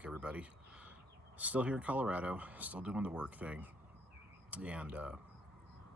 back, everybody. Still here in Colorado, still doing the work thing. And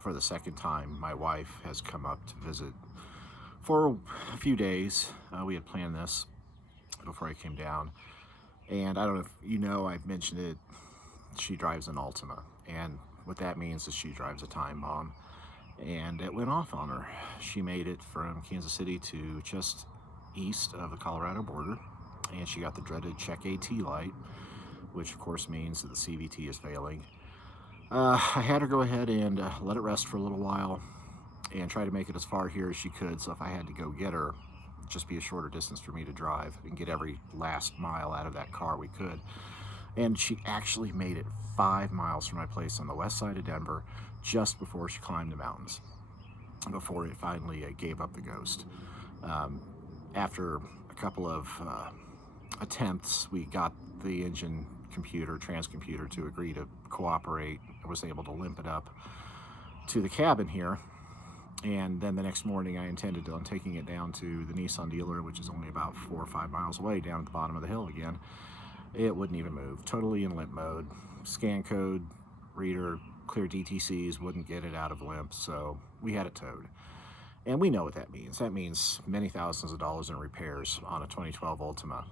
for the second time, my wife has come up to visit for a few days. We had planned this before I came down. And I don't know if you know, I've mentioned it, she drives an Altima. And what that means is she drives a time bomb. And it went off on her. She made it from Kansas City to just east of the Colorado border. And she got the dreaded check AT light, which of course means that the CVT is failing. I had her go ahead and let it rest for a little while and try to make it as far here as she could. So if I had to go get her, just be a shorter distance for me to drive and get every last mile out of that car we could. And she actually made it 5 miles from my place on the west side of Denver just before she climbed the mountains, before it finally gave up the ghost. After a couple of attempts, we got the engine computer, transcomputer, to agree to cooperate. I was able to limp it up to the cabin here. And then the next morning I intended on taking it down to the Nissan dealer, which is only about 4 or 5 miles away, down at the bottom of the hill again. It wouldn't even move, totally in limp mode. Scan code reader, clear DTCs, wouldn't get it out of limp, so we had it towed. And we know what that means. That means many thousands of dollars in repairs on a 2012 Altima.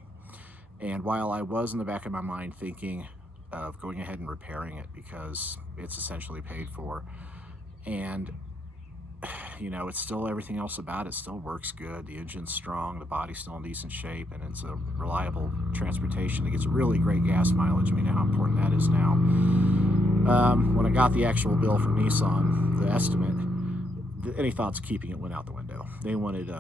And while I was in the back of my mind thinking of going ahead and repairing it because it's essentially paid for, and you know, it's still, everything else about it still works good. The engine's strong, the body's still in decent shape, and it's a reliable transportation that gets really great gas mileage. We know how important that is now. When I got the actual bill from Nissan, the estimate, any thoughts of keeping it went out the window. They wanted,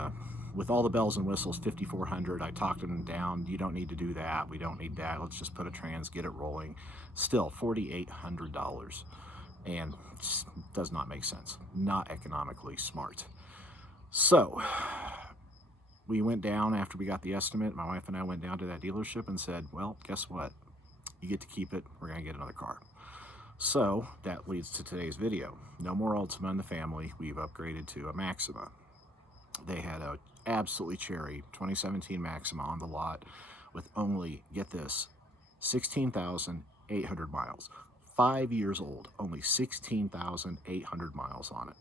with all the bells and whistles, $5,400. I talked them down. You don't need to do that. We don't need that. Let's just put a trans, get it rolling. Still $4,800. And it does not make sense. Not economically smart. So we went down after we got the estimate. My wife and I went down to that dealership and said, well, guess what? You get to keep it. We're going to get another car. So that leads to today's video. No more Altima in the family. We've upgraded to a Maxima. They had a absolutely cherry 2017 Maxima on the lot with only, get this, 16,800 miles. 5 years old, only 16,800 miles on it.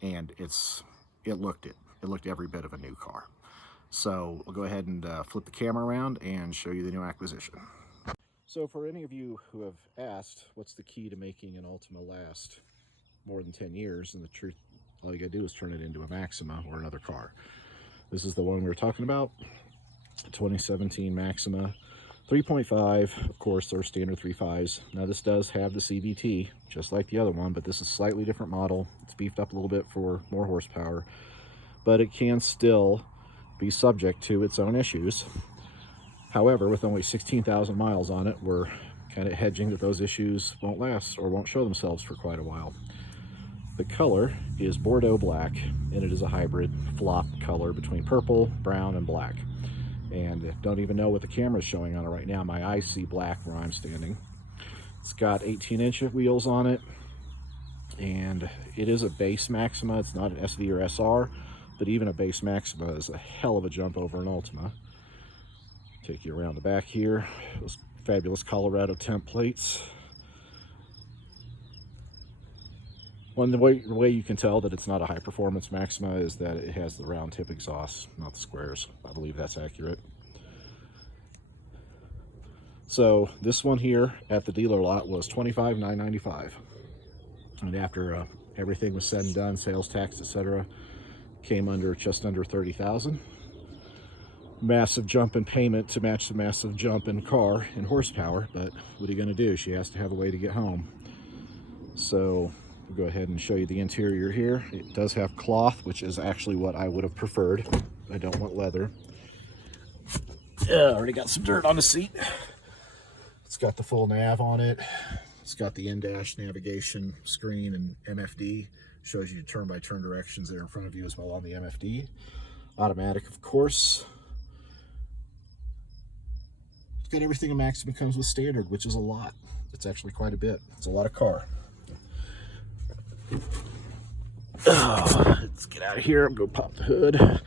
And it looked every bit of a new car. So we'll go ahead and flip the camera around and show you the new acquisition. So for any of you who have asked, what's the key to making an Altima last more than 10 years? And the truth, all you gotta do is turn it into a Maxima or another car. This is the one we were talking about, 2017 Maxima. 3.5, of course, they're standard 3.5s. Now this does have the CVT, just like the other one, but this is a slightly different model. It's beefed up a little bit for more horsepower, but it can still be subject to its own issues. However, with only 16,000 miles on it, we're kind of hedging that those issues won't last or won't show themselves for quite a while. The color is Bordeaux black, and it is a hybrid flop color between purple, brown, and black. And don't even know what the camera is showing on it right now. My eyes see black where I'm standing. It's got 18-inch wheels on it, and it is a base Maxima. It's not an SV or SR, but even a base Maxima is a hell of a jump over an Altima. Take you around the back here. Those fabulous Colorado templates. The way you can tell that it's not a high-performance Maxima is that it has the round tip exhaust, not the squares. I believe that's accurate. So this one here at the dealer lot was $25,995, and after everything was said and done, sales tax, etc., came under just under $30,000. Massive jump in payment to match the massive jump in car and horsepower, but what are you going to do? She has to have a way to get home. So go ahead and show you the interior here. It does have cloth, which is actually what I would have preferred. I don't want leather. Already got some dirt on the seat. It's got the full nav on it. It's got the in-dash navigation screen and MFD. Shows you turn-by-turn directions there in front of you as well on the MFD. Automatic, of course. It's got everything a Maxima comes with standard, which is a lot. It's actually quite a bit. It's a lot of car. Let's get out of here. I'm going to pop the hood.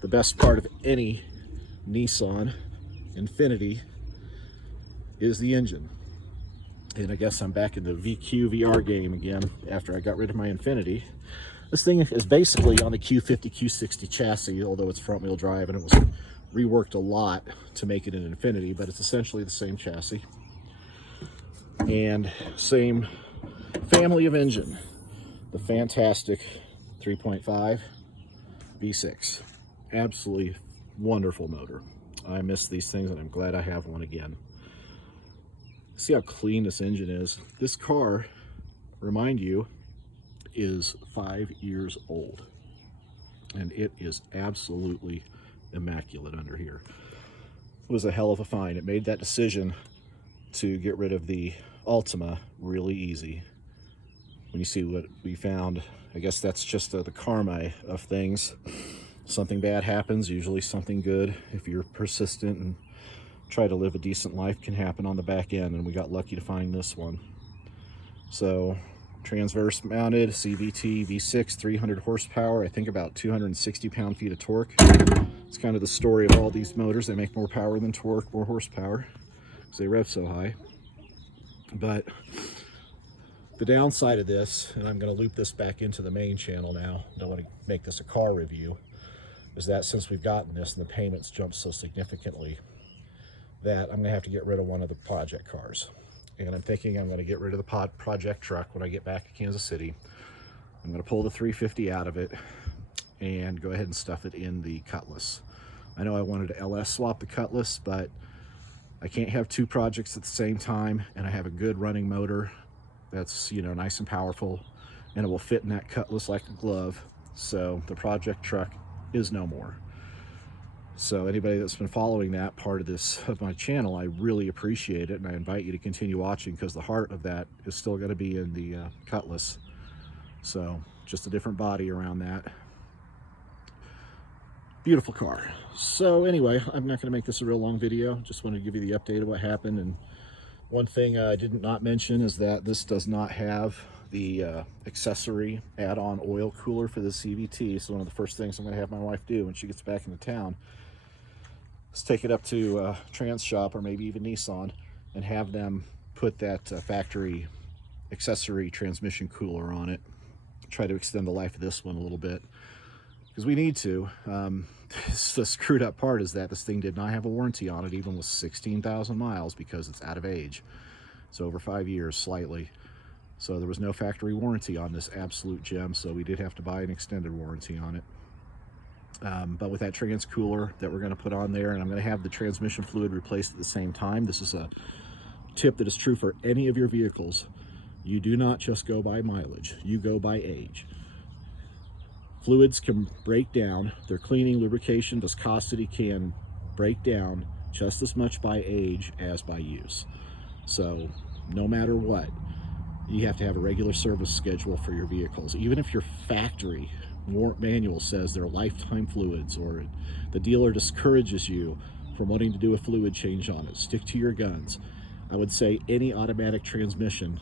The best part of any Nissan Infiniti is the engine. And I guess I'm back in the VQ VR game again after I got rid of my Infiniti. This thing is basically on the Q50, Q60 chassis, although it's front wheel drive and it was reworked a lot to make it an Infiniti, but it's essentially the same chassis and same family of engine. The fantastic 3.5 V6. Absolutely wonderful motor. I miss these things and I'm glad I have one again. See how clean this engine is. This car, remind you, is 5 years old and it is absolutely immaculate under here. It was a hell of a find. It made that decision to get rid of the Altima really easy. When you see what we found, I guess that's just the karma of things. Something bad happens, usually something good. If you're persistent and try to live a decent life, can happen on the back end, and we got lucky to find this one. So transverse mounted CVT V6, 300 horsepower, I think about 260 pound-feet of torque. It's kind of the story of all these motors. They make more power than torque, more horsepower, because they rev so high. But the downside of this, and I'm going to loop this back into the main channel now, don't want to make this a car review, is that since we've gotten this and the payments jumped so significantly, that I'm going to have to get rid of one of the project cars. And I'm thinking I'm going to get rid of the project truck when I get back to Kansas City. I'm going to pull the 350 out of it and go ahead and stuff it in the Cutlass. I know I wanted to LS swap the Cutlass, but I can't have two projects at the same time, and I have a good running motor that's, you know, nice and powerful, and it will fit in that Cutlass like a glove. So the project truck is no more. So anybody that's been following that part of my channel, I really appreciate it, and I invite you to continue watching, because the heart of that is still going to be in the Cutlass. So just a different body around that. Beautiful car. So anyway, I'm not going to make this a real long video. Just wanted to give you the update of what happened. And one thing I did not mention is that this does not have the accessory add-on oil cooler for the CVT. So one of the first things I'm going to have my wife do when she gets back into town is take it up to Trans Shop or maybe even Nissan and have them put that factory accessory transmission cooler on it. Try to extend the life of this one a little bit, because we need to. The screwed up part is that this thing did not have a warranty on it, even with 16,000 miles, because it's out of age. It's over 5 years slightly. So there was no factory warranty on this absolute gem, so we did have to buy an extended warranty on it. But with that trans cooler that we're going to put on there, and I'm going to have the transmission fluid replaced at the same time. This is a tip that is true for any of your vehicles. You do not just go by mileage, you go by age. Fluids can break down. Their cleaning, lubrication, viscosity can break down just as much by age as by use. So no matter what, you have to have a regular service schedule for your vehicles. Even if your factory manual says they're lifetime fluids, or the dealer discourages you from wanting to do a fluid change on it, stick to your guns. I would say any automatic transmission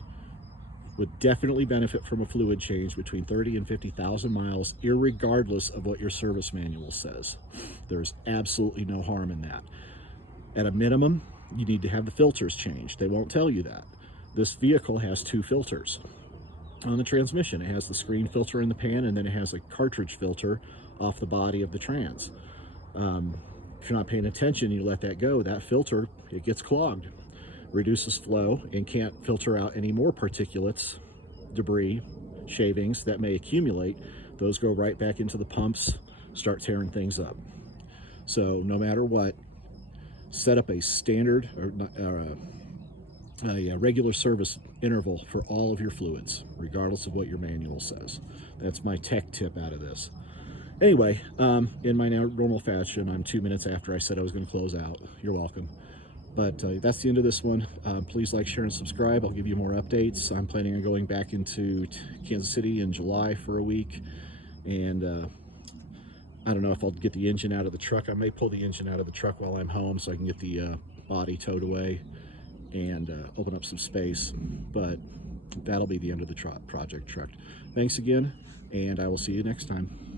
would definitely benefit from a fluid change between 30 and 50,000 miles, irregardless of what your service manual says. There's absolutely no harm in that. At a minimum, you need to have the filters changed. They won't tell you that. This vehicle has 2 filters on the transmission. It has the screen filter in the pan, and then it has a cartridge filter off the body of the trans. If you're not paying attention, you let that go, that filter, it gets clogged, reduces flow, and can't filter out any more particulates, debris, shavings that may accumulate. Those go right back into the pumps, start tearing things up. So no matter what, set up a standard or a regular service interval for all of your fluids, regardless of what your manual says. That's my tech tip out of this. Anyway, in my normal fashion, I'm 2 minutes after I said I was going to close out. You're welcome. But that's the end of this one. Please like, share, and subscribe. I'll give you more updates. I'm planning on going back into Kansas City in July for a week. And I don't know if I'll get the engine out of the truck. I may pull the engine out of the truck while I'm home so I can get the body towed away and open up some space. But that'll be the end of the project truck. Thanks again, and I will see you next time.